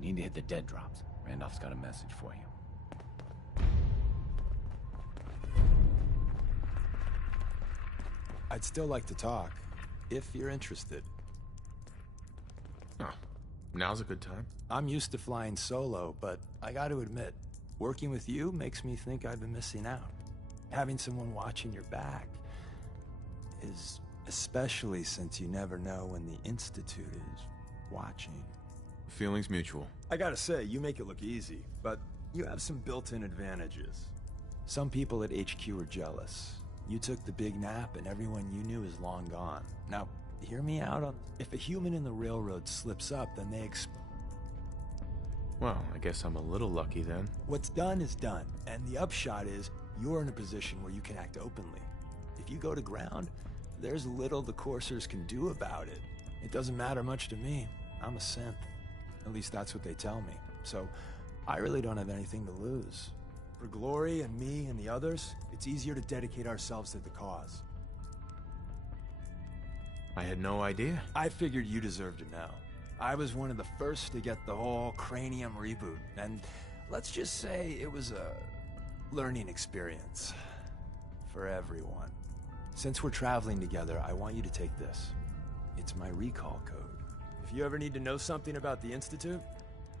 Need to hit the dead drops. Randolph's got a message for you. I'd still like to talk, if you're interested. Oh, now's a good time. I'm used to flying solo, but I gotta admit, working with you makes me think I've been missing out. Having someone watching your back is... especially since you never know when the Institute is watching. Feelings mutual. I gotta say, you make it look easy, but you have some built-in advantages. Some people at HQ are jealous. You took the big nap and everyone you knew is long gone. Now, hear me out on... if a human in the railroad slips up, then they Well, I guess I'm a little lucky then. What's done is done, and the upshot is you're in a position where you can act openly. If you go to ground, there's little the coursers can do about it. It doesn't matter much to me. I'm a synth. At least that's what they tell me. So, I really don't have anything to lose. For Glory and me and the others, it's easier to dedicate ourselves to the cause. I had no idea. I figured you deserved to know. I was one of the first to get the whole Cranium reboot, and let's just say it was a learning experience for everyone. Since we're traveling together, I want you to take this. It's my recall code. If you ever need to know something about the Institute,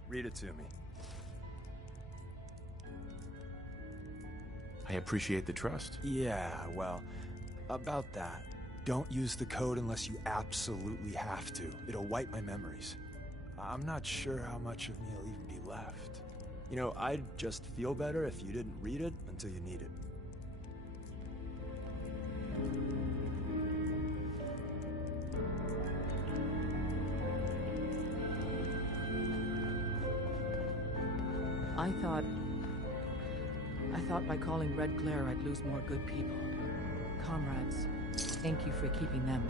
read it to me. I appreciate the trust. Yeah, well, about that. Don't use the code unless you absolutely have to. It'll wipe my memories. I'm not sure how much of me will even be left. You know, I'd just feel better if you didn't read it until you need it. I thought by calling Red Glare I'd lose more good people. Comrades, thank you for keeping them,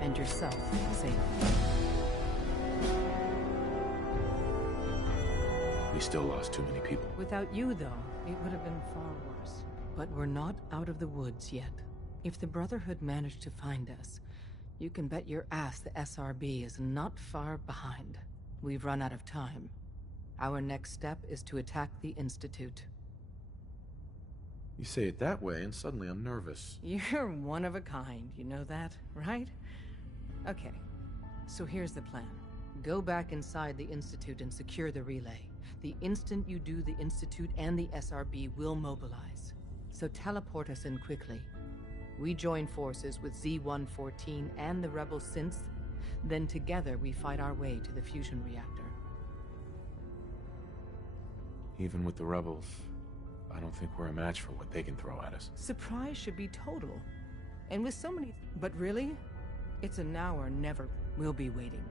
and yourself, safe. We still lost too many people. Without you, though, it would have been far worse. But we're not out of the woods yet. If the Brotherhood managed to find us, you can bet your ass the SRB is not far behind. We've run out of time. Our next step is to attack the Institute. You say it that way, and suddenly I'm nervous. You're one of a kind, you know that, right? Okay, so here's the plan. Go back inside the Institute and secure the relay. The instant you do, the Institute and the SRB will mobilize. So teleport us in quickly. We join forces with Z-114 and the rebel synths, then together we fight our way to the fusion reactor. Even with the rebels, I don't think we're a match for what they can throw at us. Surprise should be total. And with so many... But really, it's a now or never. We'll be waiting.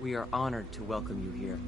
We are honored to welcome you here.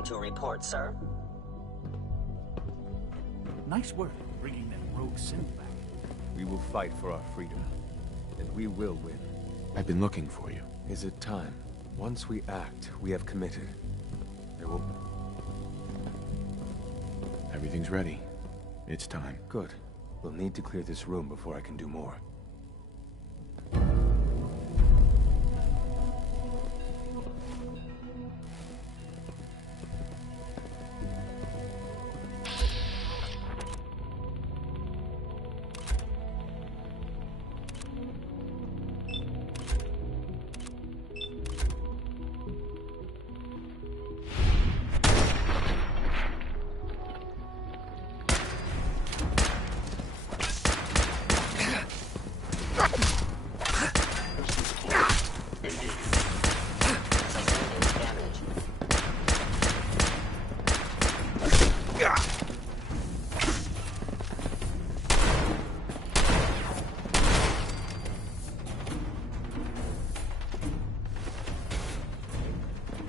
Nothing to report, sir. Nice work bringing them rogue synth back. We will fight for our freedom, and we will win. I've been looking for you. Is it time? Once we act, we have committed. There will... Everything's ready. It's time. Good. We'll need to clear this room before I can do more.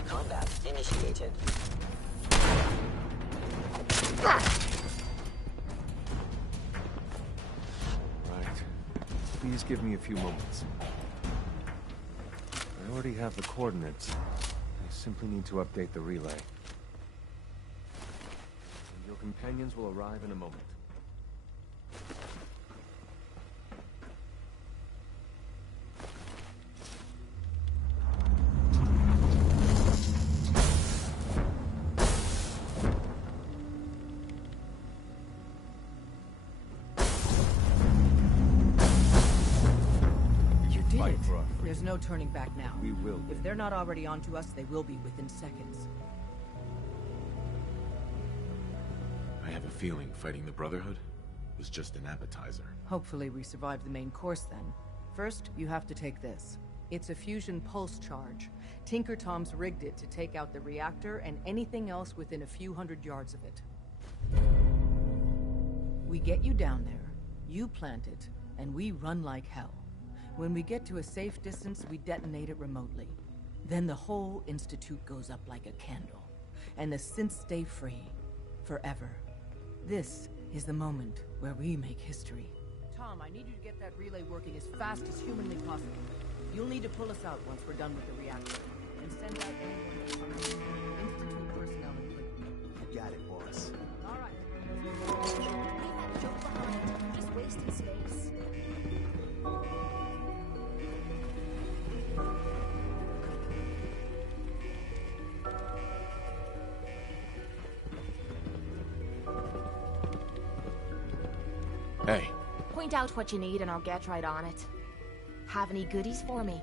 Combat initiated. Right. Please give me a few moments. I already have the coordinates. I simply need to update the relay. And your companions will arrive in a moment. There's no turning back now. We will. If they're not already onto us, they will be within seconds. I have a feeling fighting the Brotherhood was just an appetizer. Hopefully we survive the main course then. First, you have to take this. It's a fusion pulse charge. Tinker Tom's rigged it to take out the reactor and anything else within a few hundred yards of it. We get you down there, you plant it, and we run like hell. When we get to a safe distance, we detonate it remotely. Then the whole Institute goes up like a candle, and the synths stay free. Forever. This is the moment where we make history. Tom, I need you to get that relay working as fast as humanly possible. You'll need to pull us out once we're done with the reactor, and send out anyone that's Institute personnel included. You got it, boss. All right. Leave that joke behind. Just wasting space. Hey. Point out what you need and I'll get right on it. Have any goodies for me?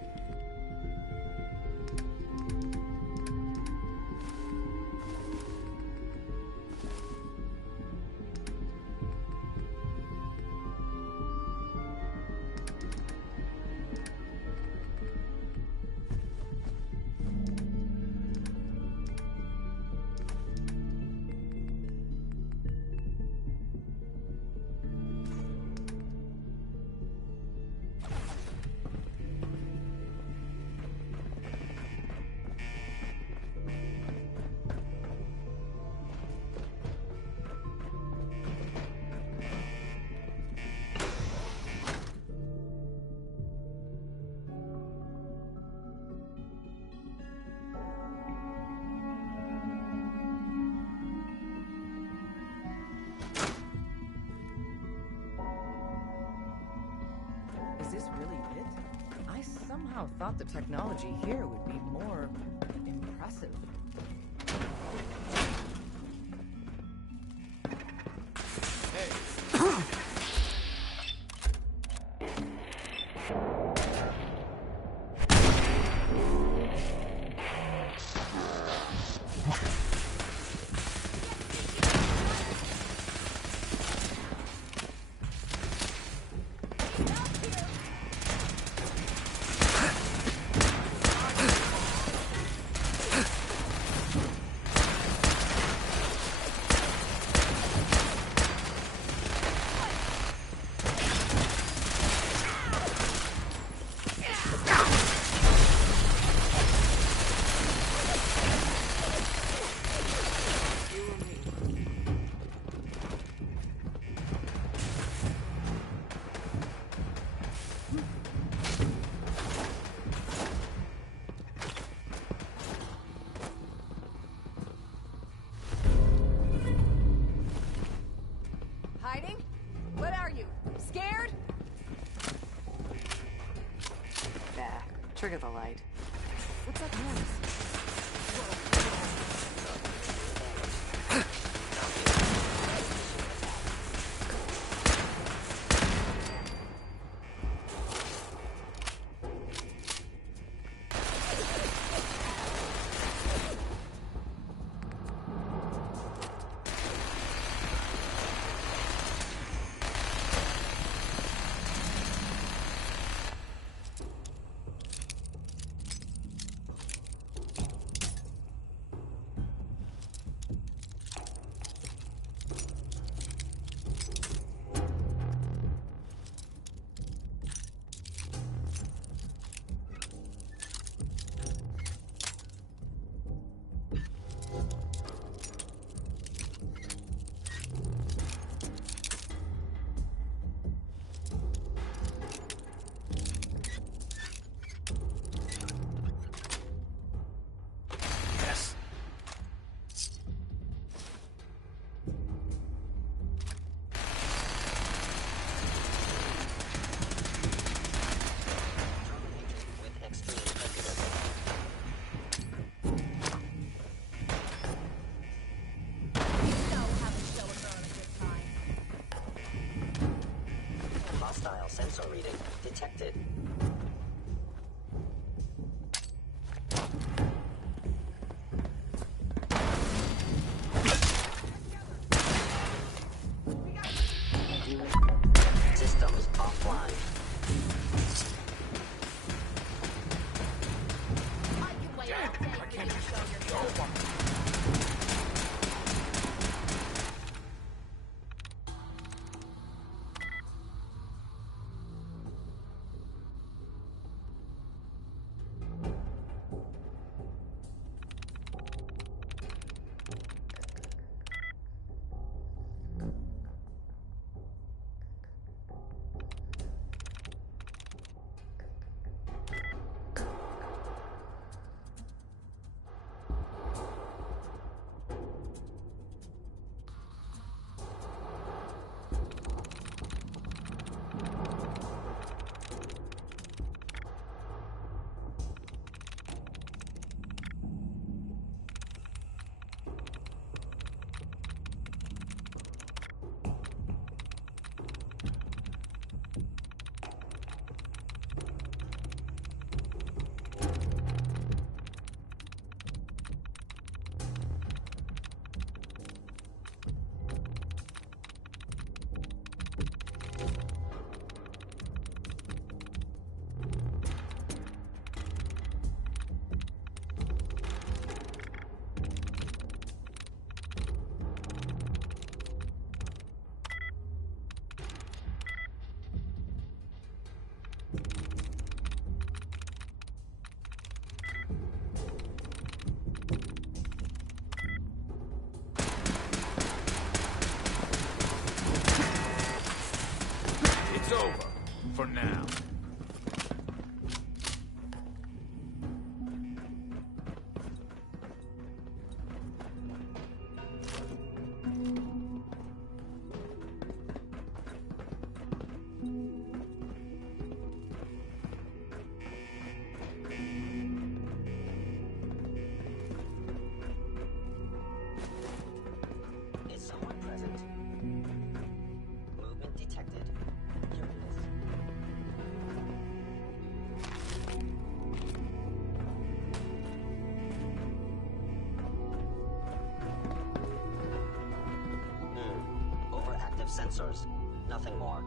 Is this really it? I somehow thought the technology here would be more impressive. What are you? Scared? There. Trigger the light. What's that noise? Sensor reading detected. Systems offline. I can't just go. It's over. For now. Is someone present? Movement detected. Here it is. Overactive sensors. Nothing more.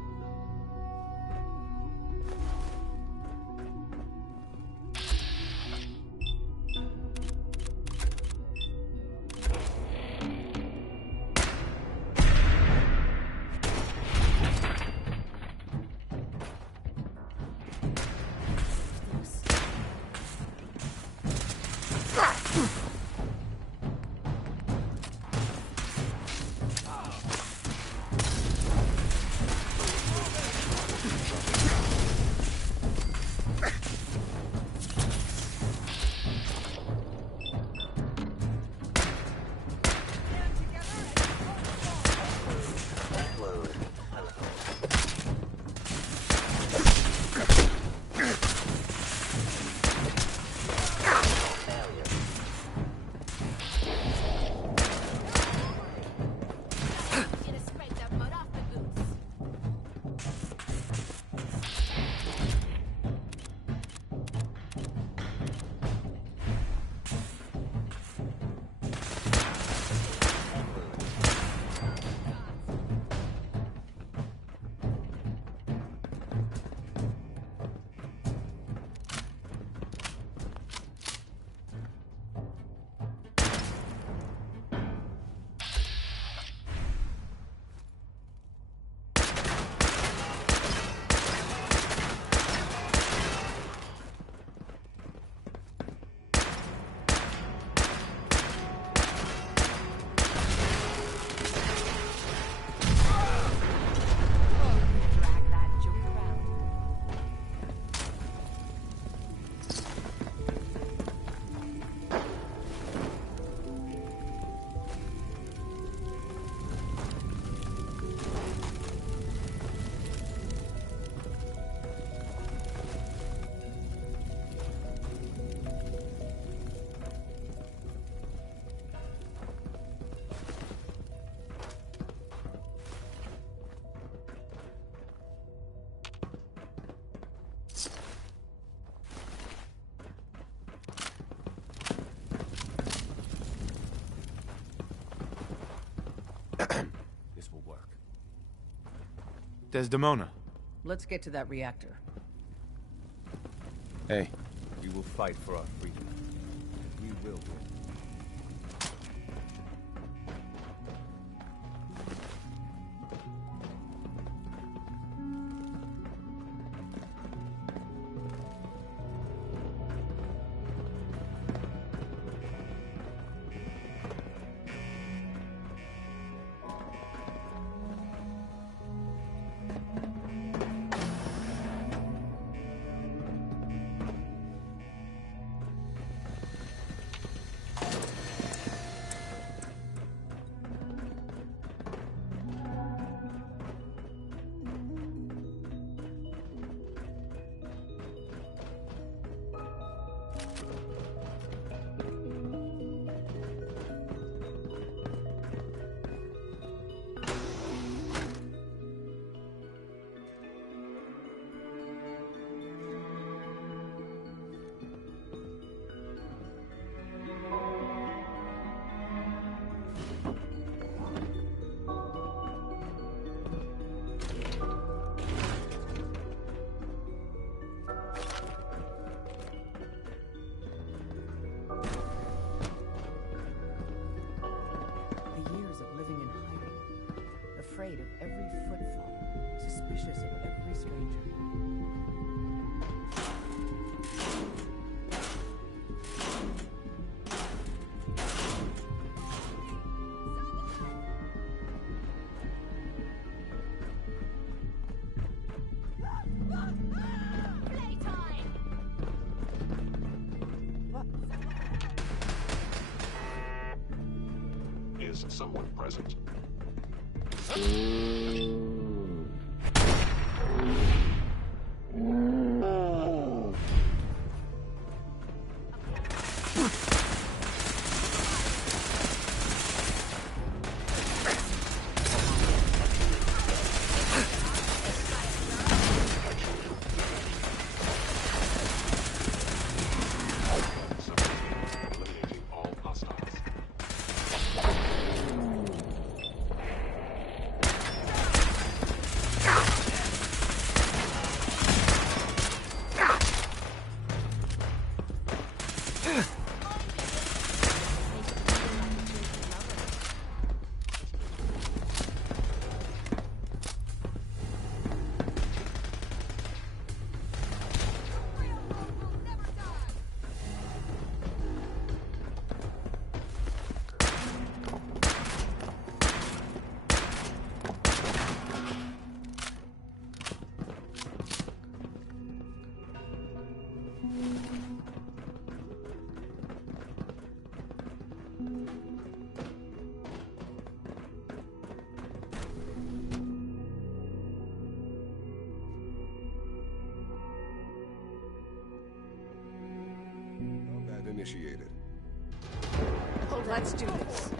Desdemona. Let's get to that reactor. Hey. We will fight for our freedom. We will win. Afraid of every footfall, suspicious of every stranger. Is someone present? Eliminating all hostiles. Combat initiated. Let's do this.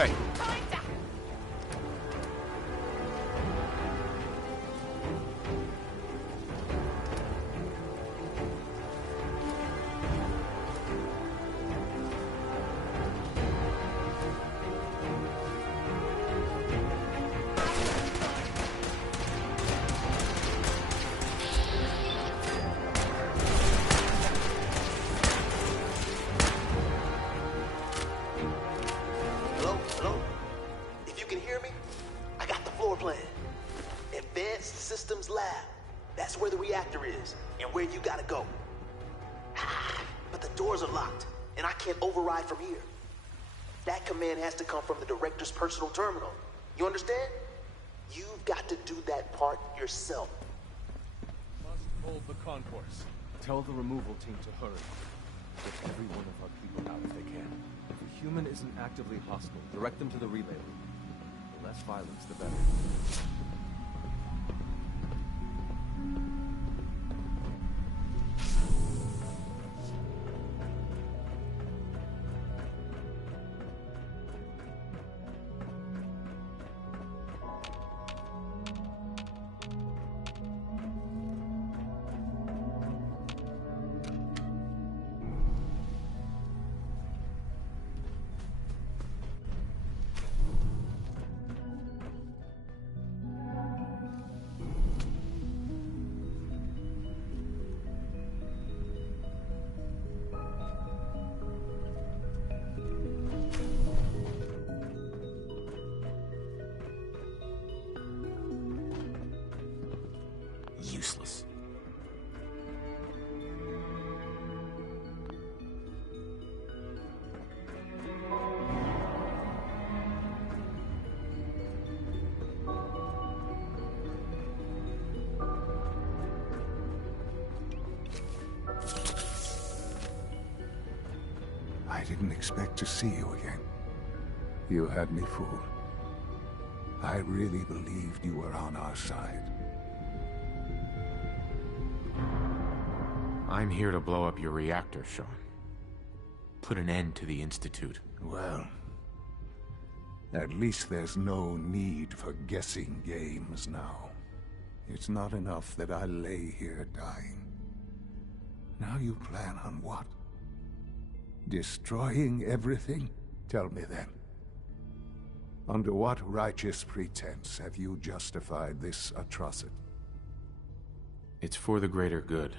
Hey. Hello? Hello? If you can hear me, I got the floor plan. Advanced Systems Lab. That's where the reactor is, and where you gotta go. But the doors are locked, and I can't override from here. That command has to come from the director's personal terminal. You understand? You've got to do that part yourself. Must hold the concourse. Tell the removal team to hurry. Get every one of our people out if they can. If a human isn't actively hostile, direct them to the relay room. The less violence, the better. Useless. I didn't expect to see you again. You had me fooled. I really believed you were on our side. I'm here to blow up your reactor, Sean. Put an end to the Institute. Well, at least there's no need for guessing games now. It's not enough that I lay here dying. Now you plan on what? Destroying everything? Tell me then. Under what righteous pretense have you justified this atrocity? It's for the greater good.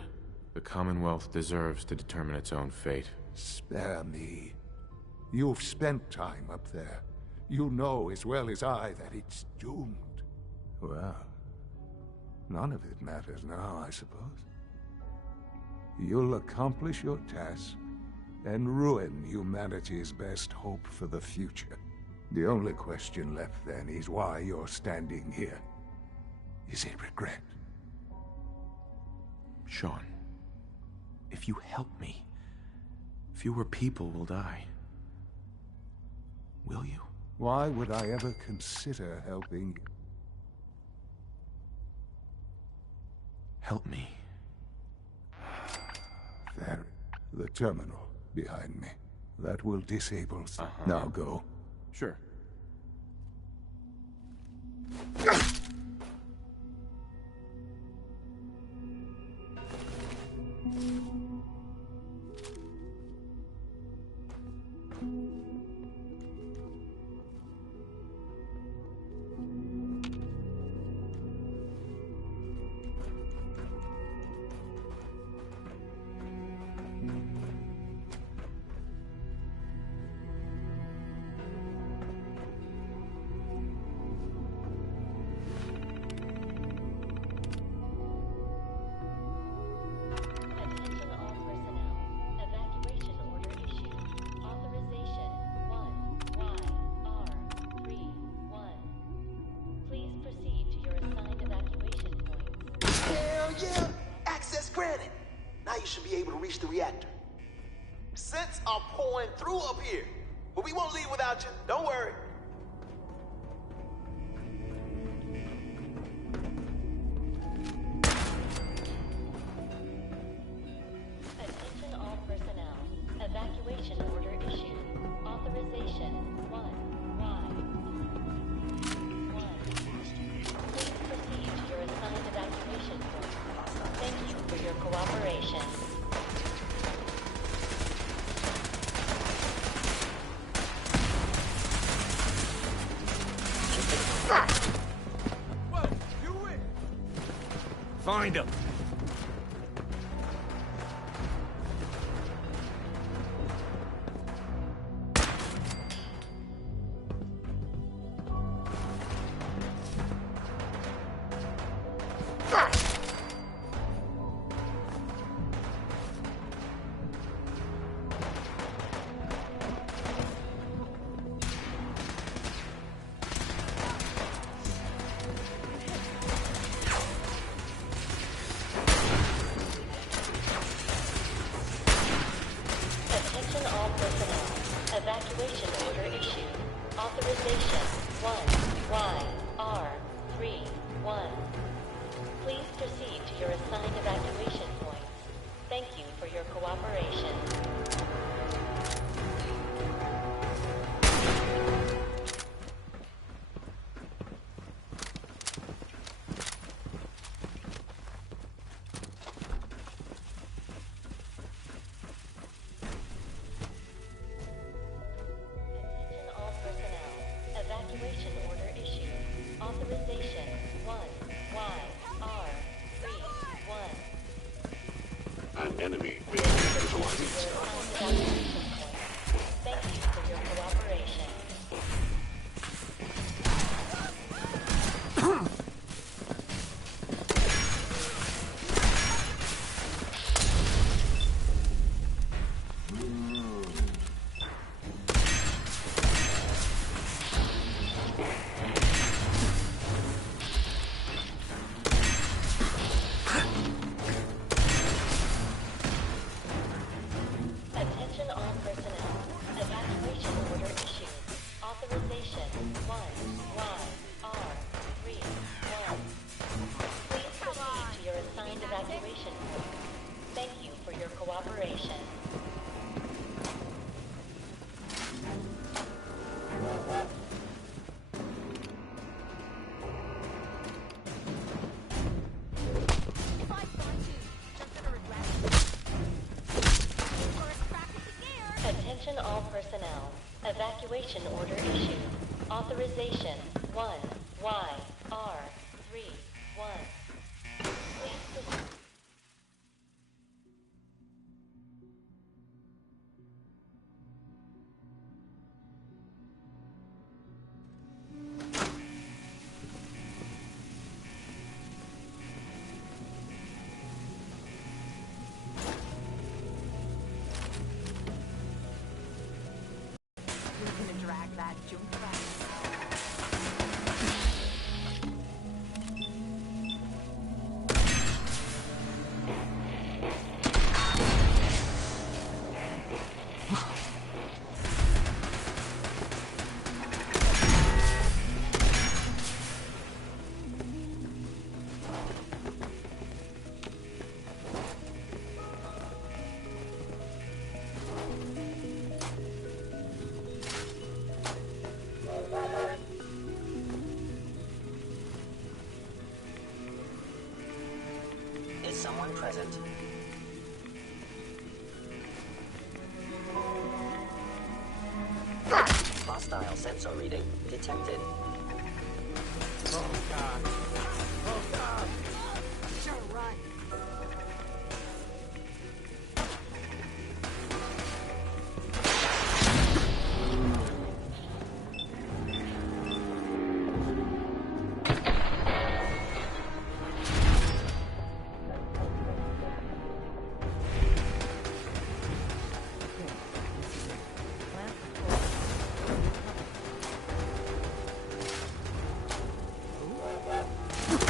The Commonwealth deserves to determine its own fate. Spare me. You've spent time up there. You know as well as I that it's doomed. Well, none of it matters now, I suppose. You'll accomplish your task and ruin humanity's best hope for the future. The only question left then is why you're standing here. Is it regret? Sean, if you help me, fewer people will die. Will you? Why would I ever consider helping you? Help me. There, the terminal behind me. That will disable. Now go. Sure. Should be able to reach the reactor. Scents are pouring through up here, but we won't leave without you. Don't worry. Attention all personnel. Evacuation order issued. Authorization 1Y. Find him. Attention all personnel. Evacuation order issued. Authorization 1YR31. Please proceed to your assigned evacuation points. Thank you for your cooperation. Attention all personnel. Evacuation order issued. Authorization 1YR31. An enemy Your assigned evacuation points. Thank you for your cooperation. Attention all personnel. Evacuation order issued. Authorization 1YR31. Please proceed to your assigned evacuation point. Thank you for your cooperation. Attention all personnel. Evacuation order issued. Authorization 1YR31. Please proceed. We're gonna drag that junk back. Is someone present? Hostile sensor reading detected. Oh God. Oh God. Sure, right. Plan.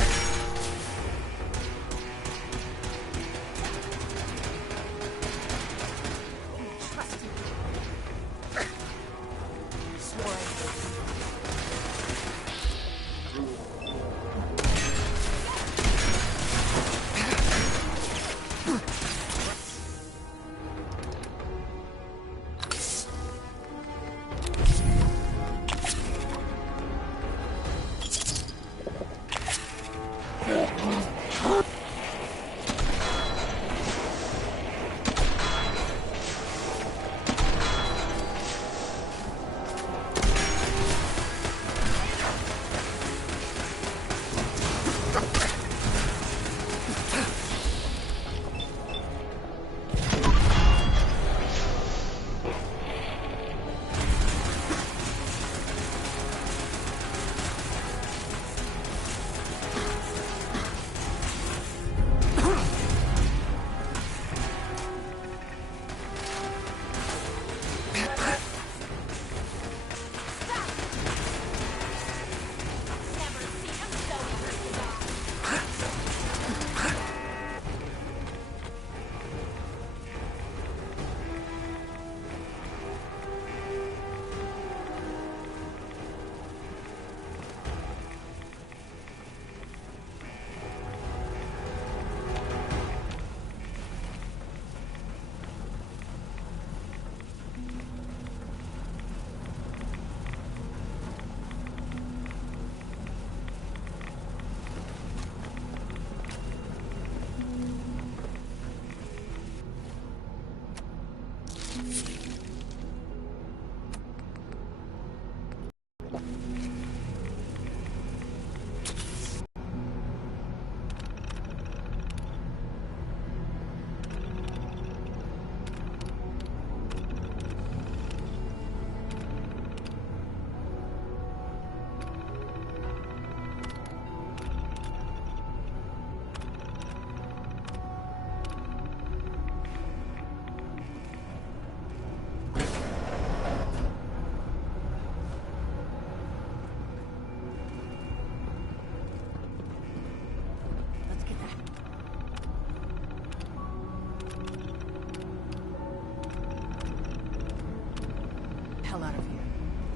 Hell out of here.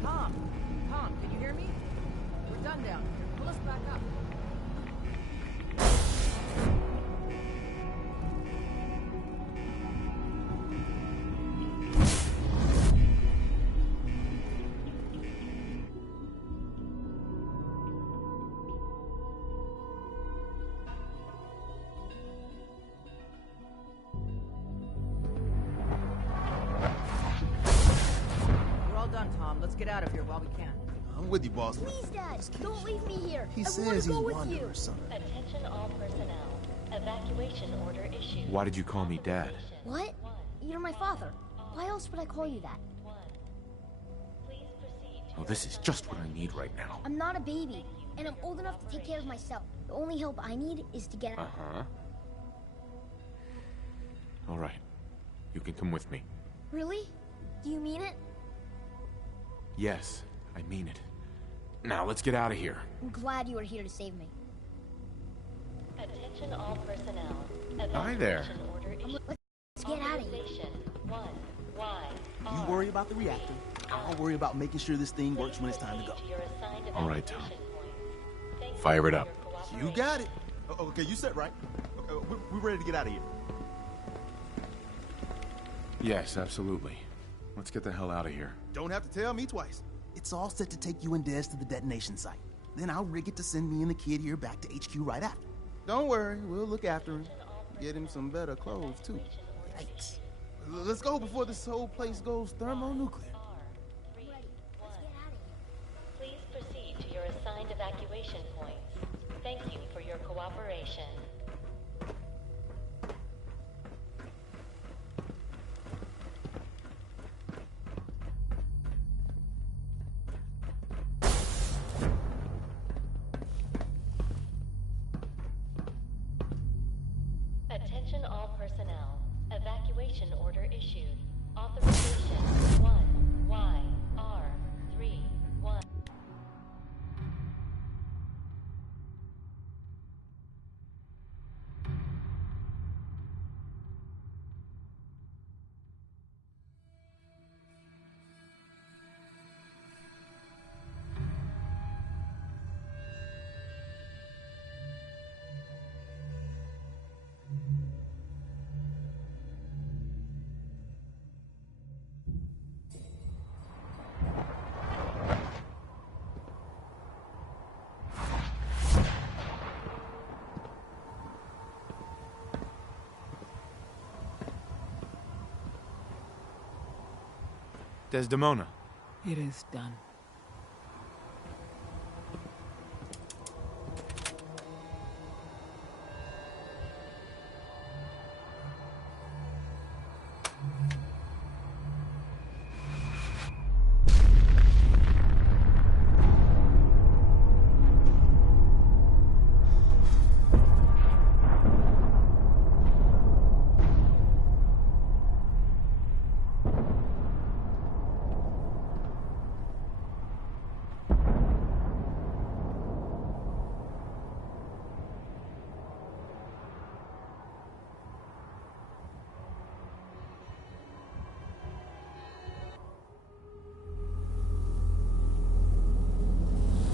Tom, can you hear me? We're done down here. Pull us back up. Done, Tom. Let's get out of here while we can. I'm with you, boss. Please, Dad, don't leave me here. He I says want to he's go with wanderer you. or something. Attention all personnel. Evacuation order issued. Why did you call me Dad? What? You're my father. Why else would I call you that? Oh, this is just what I need right now. I'm not a baby, and I'm old enough to take care of myself. The only help I need is to get out. Uh-huh. All right. You can come with me. Really? Do you mean it? Yes, I mean it. Now, let's get out of here. I'm glad you are here to save me. Attention all personnel. Hi there. Order issued. Let's get out of here. Authorization 1Y. You worry about the reactor. I'll worry about making sure this thing works when it's time to go. All right, Tom. Fire it up. You got it. Okay, you set right. We're ready to get out of here. Yes, absolutely. Let's get the hell out of here. Don't have to tell me twice. It's all set to take you and Des to the detonation site. Then I'll rig it to send me and the kid here back to HQ right after. Don't worry, we'll look after him. Get him some better clothes, too. Yikes. Let's go before this whole place goes thermonuclear. Please proceed to your assigned evacuation points. Thank you for your cooperation. Attention all personnel. Evacuation order issued. Authorization 1YR31. Desdemona. It is done.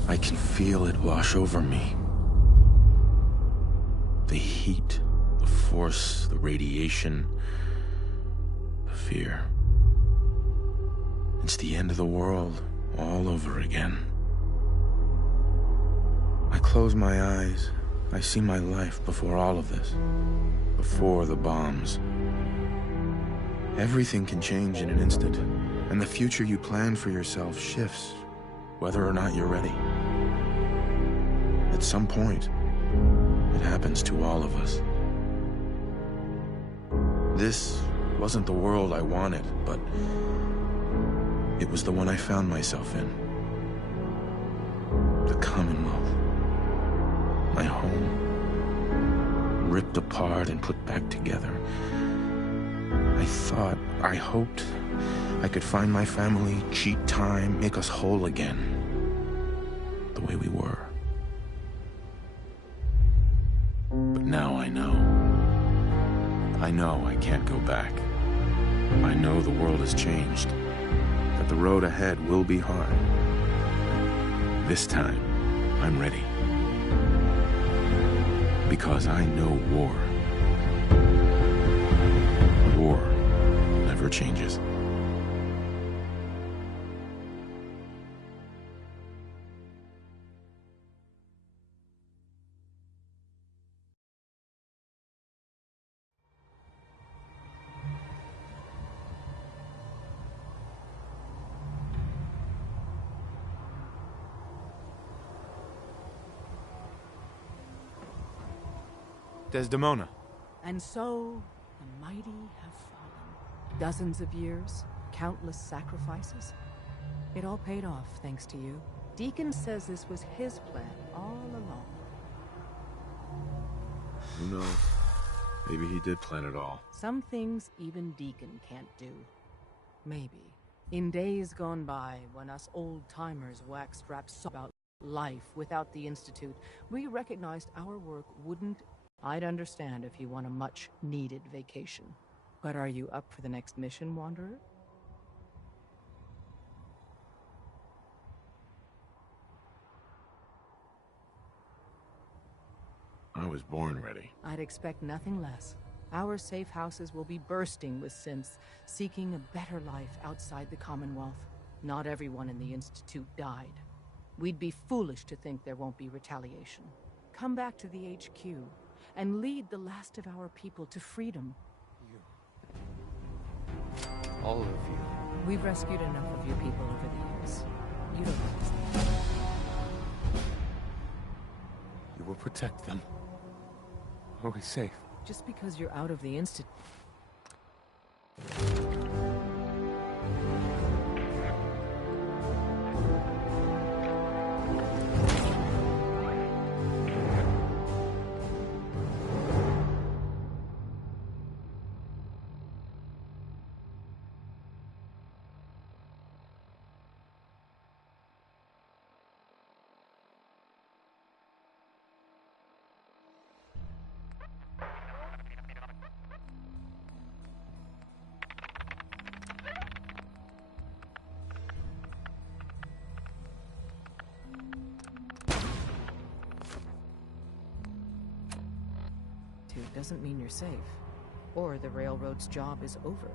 I can feel it wash over me. The heat, the force, the radiation, the fear. It's the end of the world all over again. I close my eyes. I see my life before all of this. Before the bombs. Everything can change in an instant, and the future you plan for yourself shifts whether or not you're ready. At some point, it happens to all of us. This wasn't the world I wanted, but it was the one I found myself in. The Commonwealth. My home. Ripped apart and put back together. I hoped I could find my family, cheat time, make us whole again. The way we were. But now I know. I know I can't go back. I know the world has changed. That the road ahead will be hard. This time, I'm ready. Because I know war. War never changes. Desdemona. And so, the mighty have fallen. Dozens of years, countless sacrifices. It all paid off, thanks to you. Deacon says this was his plan all along. Who knows? Maybe he did plan it all. Some things even Deacon can't do. Maybe. In days gone by, when us old-timers waxed raps about life without the Institute, we recognized our work wouldn't... I'd understand if you want a much-needed vacation. But are you up for the next mission, Wanderer? I was born ready. I'd expect nothing less. Our safe houses will be bursting with synths, seeking a better life outside the Commonwealth. Not everyone in the Institute died. We'd be foolish to think there won't be retaliation. Come back to the HQ, and lead the last of our people to freedom. All of you. We've rescued enough of your people over the years. You don't understand. You will protect them. Are we safe? Just because you're out of the Institute... doesn't mean you're safe, or the railroad's job is over.